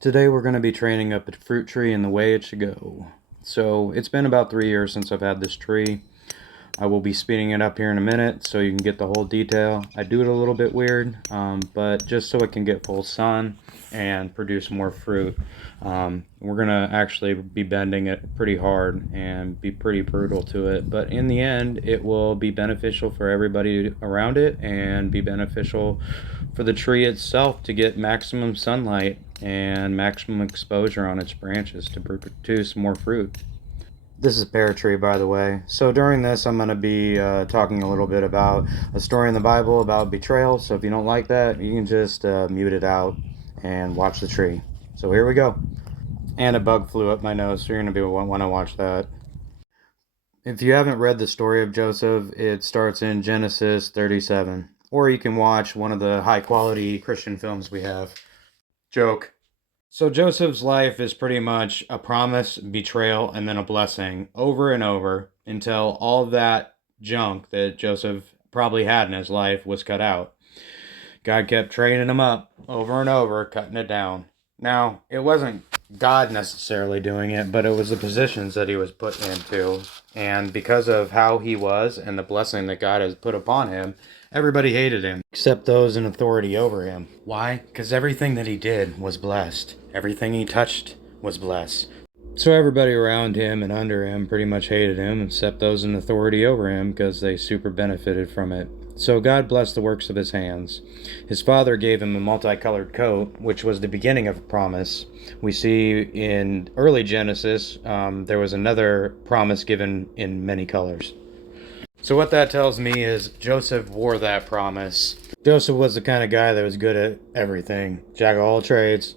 Today we're going to be training up a fruit tree in the way it should go. So it's been about 3 years since I've had this tree. I will be speeding it up here in a minute so you can get the whole detail. I do it a little bit weird, but just so it can get full sun and produce more fruit. We're going to actually be bending it pretty hard and be pretty brutal to it, but in the end it will be beneficial for everybody around it and be beneficial for the tree itself to get maximum sunlight and maximum exposure on its branches to produce more fruit. This is pear tree, by the way. So during this, I'm going to be talking a little bit about a story in the Bible about betrayal. So if you don't like that, you can just mute it out and watch the tree. So here we go. And a bug flew up my nose, so you're going to want to watch that. If you haven't read the story of Joseph, it starts in Genesis 37. Or you can watch one of the high-quality Christian films we have. Joke. So Joseph's life is pretty much a promise, betrayal, and then a blessing over and over until all that junk that Joseph probably had in his life was cut out. God kept training him up over and over, cutting it down. Now, it wasn't God necessarily doing it, but it was the positions that he was put into. And because of how he was and the blessing that God has put upon him, everybody hated him, except those in authority over him. Why? Because everything that he did was blessed. Everything he touched was blessed. So everybody around him and under him pretty much hated him, except those in authority over him, because they super benefited from it. So God blessed the works of his hands. His father gave him a multicolored coat, which was the beginning of a promise. We see in early Genesis, there was another promise given in many colors. So what that tells me is Joseph wore that promise. Joseph was the kind of guy that was good at everything. Jack of all trades.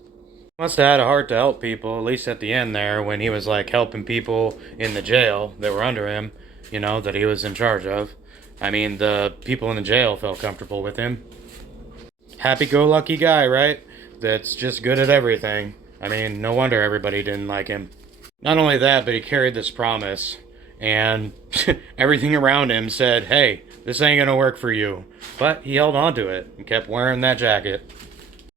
Must have had a heart to help people, at least at the end there, when he was like helping people in the jail that were under him, that he was in charge of. I mean, the people in the jail felt comfortable with him. Happy-go-lucky guy, right? That's just good at everything. I mean, no wonder everybody didn't like him. Not only that, but he carried this promise. And everything around him said, hey, this ain't gonna work for you. But he held on to it and kept wearing that jacket.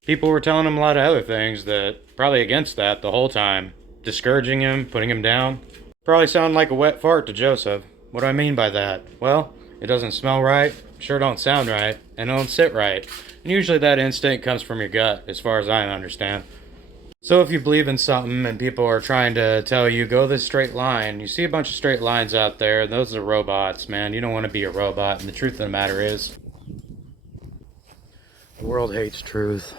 People were telling him a lot of other things that probably against that the whole time. Discouraging him, putting him down. Probably sound like a wet fart to Joseph. What do I mean by that? Well, it doesn't smell right, sure don't sound right, and don't sit right. And usually that instinct comes from your gut, as far as I understand. So if you believe in something and people are trying to tell you, go this straight line, you see a bunch of straight lines out there, those are robots, man. You don't want to be a robot, and the truth of the matter is, the world hates truth.